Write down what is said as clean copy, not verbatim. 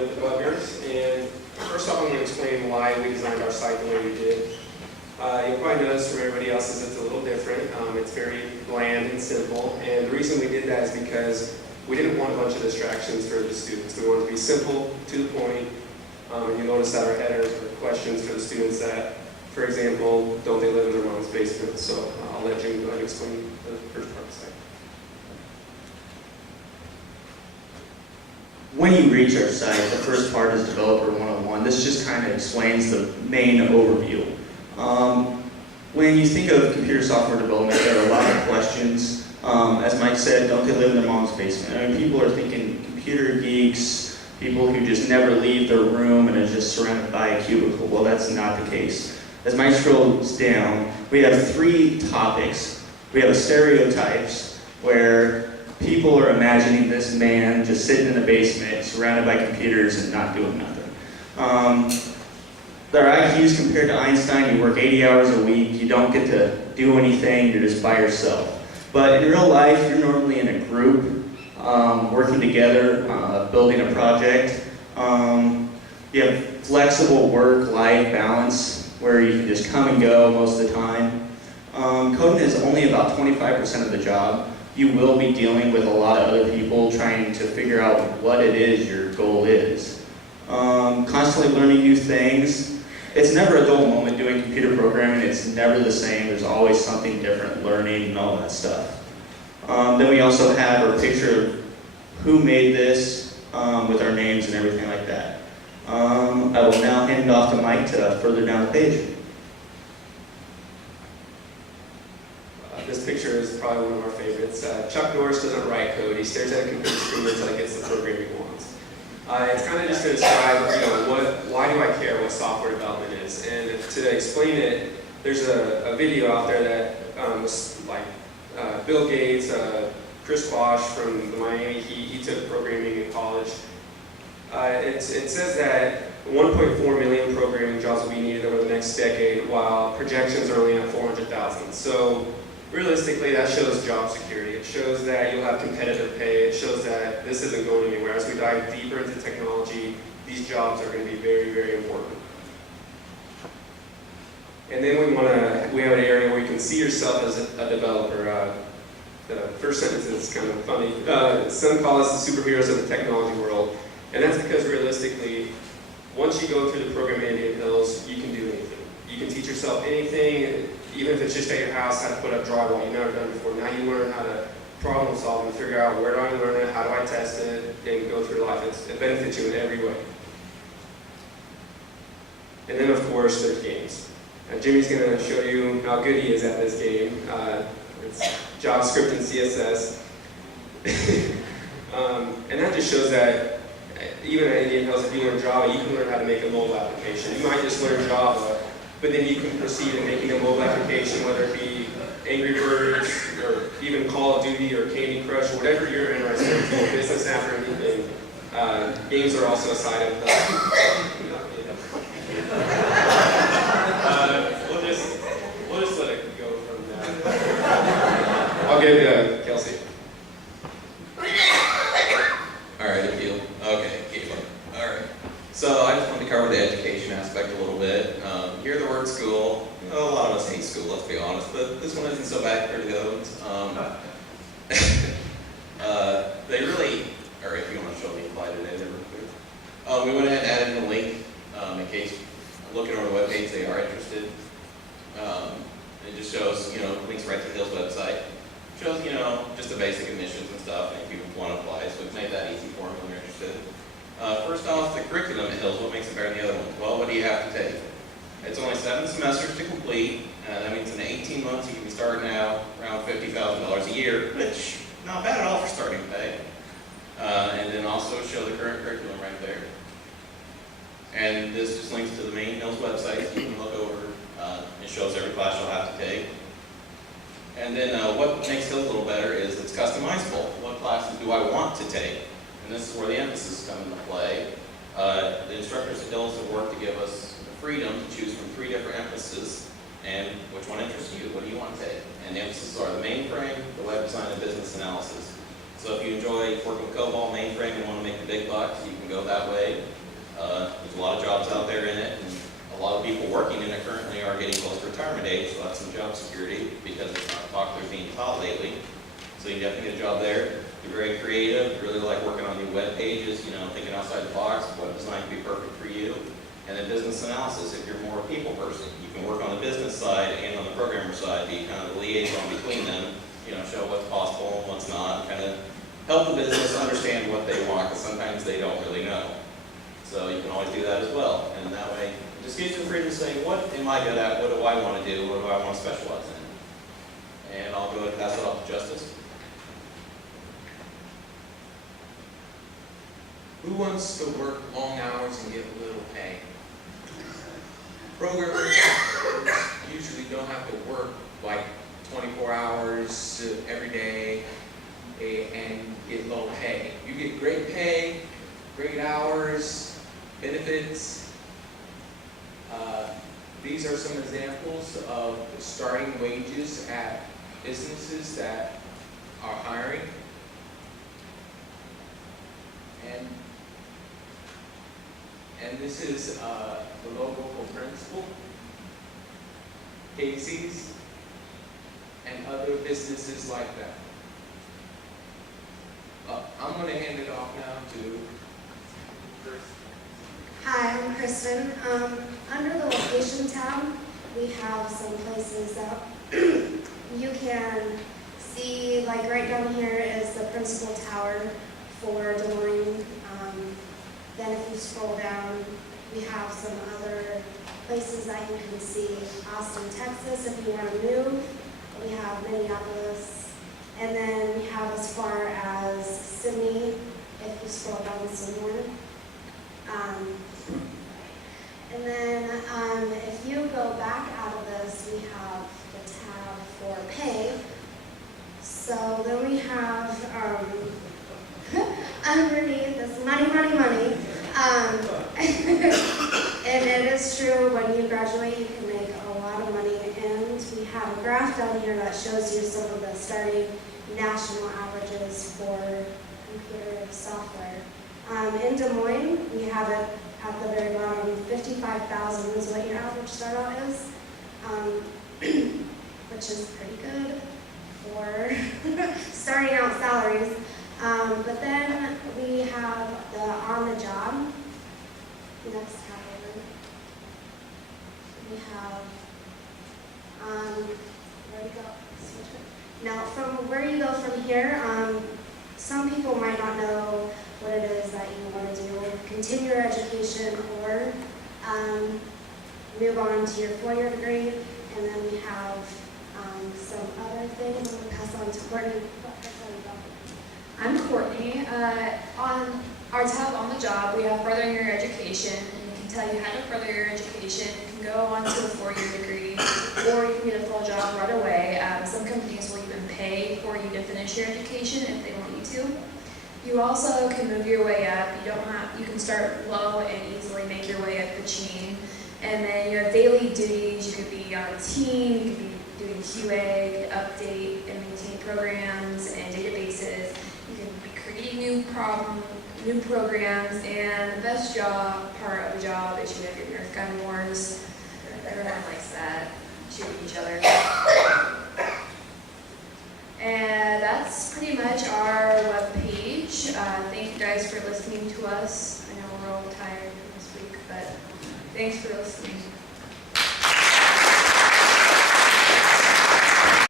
the debuggers, and first off I'm going to explain why we designed our site the way we did. You'll probably notice from everybody else's it's a little different. It's very bland and simple, and the reason we did that is because we didn't want a bunch of distractions for the students. We wanted to be simple, to the point, and you notice that our headers are questions for the students that, for example, don't they live in their mom's basement? So I'll let Jim go ahead and explain the first part of the site. When you reach our site, the first part is Developer 101. This just kind of explains the main overview. When you think of computer software development, there are a lot of questions. As Mike said, don't they live in their mom's basement? I mean, people are thinking computer geeks, people who just never leave their room and are just surrounded by a cubicle. Well, that's not the case. As Mike scrolls down, we have 3 topics. We have stereotypes, where people are imagining this man just sitting in the basement, surrounded by computers and not doing nothing. Their IQs compared to Einstein, you work 80 hours a week, you don't get to do anything, you're just by yourself. But in real life, you're normally in a group, working together, building a project. You have flexible work-life balance, where you can just come and go most of the time. Coding is only about 25% of the job. You will be dealing with a lot of other people trying to figure out what it is your goal is. Constantly learning new things. It's never a dull moment doing computer programming. It's never the same. There's always something different, learning and all that stuff. Then we also have our picture of who made this with our names and everything like that. I will now hand it off to Mike to further down the page. This picture is probably one of our favorites. Chuck Norris doesn't write code. He stares at a computer screen until he gets the program he wants. It's kind of just to describe, why do I care what software development is? And to explain it, there's a video out there that was like Bill Gates, Chris Bosch from the Miami Heat, he took programming in college. It says that 1.4 million programming jobs will be needed over the next decade, while projections are only at 400,000. So realistically, that shows job security. It shows that you'll have competitive pay. It shows that this isn't going anywhere. As we dive deeper into technology, these jobs are going to be very, very important. And then we have an area where you can see yourself as a developer. The first sentence is kind of funny. Some call us the superheroes of the technology world. And that's because realistically, once you go through the programming Indian Hills, you can do anything. You can teach yourself anything, even if it's just at your house, how to put up drywall you've never done before. Now you learn how to problem solve and figure out where do I learn it, how do I test it, and go through life. It benefits you in every way. And then of course, there's games. Jimmy's going to show you how good he is at this game. It's JavaScript and CSS. And that just shows that even at Indian Hills, if you learn Java, you can learn how to make a mobile application. You might just learn Java, but then you can proceed in making a mobile application, whether it be Angry Birds, or even Call of Duty, or Candy Crush, or whatever you're interested in, or business app or anything. Games are also a side of that. We'll just let it go from there. I'll give Kelsey. Alright, if you, okay, keep going. Alright. So I just wanted to cover the education aspect a little bit. Hear the word school. A lot of us hate school, let's be honest, but this one isn't so bad compared to the other ones. They really, or if you want to show me apply today, they were good. We went ahead and added in a link in case looking over the webpage they are interested. It just shows, links right to Hill's website. Shows, just the basic admissions and stuff, and if you want to apply, so we've made that easy for them when they're interested. First off, the curriculum at Hills, what makes it better than the other ones? Well, what do you have to take? It's only 7 semesters to complete, and that means in 18 months you can be starting out around $50,000 a year, which not bad at all for starting pay. And then also show the current curriculum right there. And this just links to the main Hills website, so you can look over. It shows every class you'll have to take. And then what makes Hills a little better is it's customizable. What classes do I want to take? And this is where the emphasis comes into play. The instructors at Hills have worked to give us the freedom to choose from 3 different emphases, and which one interests you? What do you want to take? And the emphases are the mainframe, the web design, and business analysis. So if you enjoy working with COBOL mainframe and want to make the big bucks, you can go that way. There's a lot of jobs out there in it, and a lot of people working in it currently are getting close to retirement age, so that's some job security because it's not popular being taught lately. So you definitely get a job there. You're very creative, really like working on new web pages, you know, thinking outside the box. Web design can be perfect for you. And then business analysis, if you're more a people person, you can work on the business side and on the programmer side, be kind of the liaison between them, you know, show what's possible and what's not, kind of help the business understand what they want, because sometimes they don't really know. So you can always do that as well. And that way, it just gives you the freedom to say, what am I good at? What do I want to do? What do I want to specialize in? And I'll go ahead and pass it off to Justice. Who wants to work long hours and get little pay? Programmers usually don't have to work like 24 hours every day and get low pay. You get great pay, great hours, benefits. These are some examples of starting wages at businesses that are hiring. And this is the logo for Principal, Casey's, and other businesses like that. I'm going to hand it off now to Chris. Hi, I'm Kristen. Under the location tab, we have some places that you can see, like right down here is the Principal Tower for Des Moines. Then if you scroll down, we have some other places that you can see. Austin, Texas, if you want to move. We have Minneapolis. And then we have as far as Sydney, if you scroll down some more. And then if you go back out of this, we have the tab for pay. So then we have underneath this money. And it is true, when you graduate, you can make a lot of money. And we have a graph down here that shows you some of the starting national averages for computer software. In Des Moines, we have it at the very bottom. 55,000 is what your average start out is, which is pretty good for starting out salaries. But then we have the on-the-job. Next tab over. We have, where do you go? Switch it. Now, from where you go from here, some people might not know what it is that you want to do. Continue your education or move on to your 4-year degree. And then we have some other things. I'm going to pass on to Courtney. I'm Courtney. On our tab on the job, we have furthering your education, and we can tell you how to further your education. You can go on to a 4-year degree, or you can get a full job right away. Some companies will even pay for you to finish your education if they want you to. You also can move your way up. You can start low and easily make your way up the chain. And then you have daily duties. You could be on a team, you could be doing QA, update and maintain programs and databases. You can be creating new programs, and the best part of the job is you have your Nerf gun wars. Everyone likes that, shooting each other. And that's pretty much our webpage. Thank you guys for listening to us. I know we're all tired this week, but thanks for listening.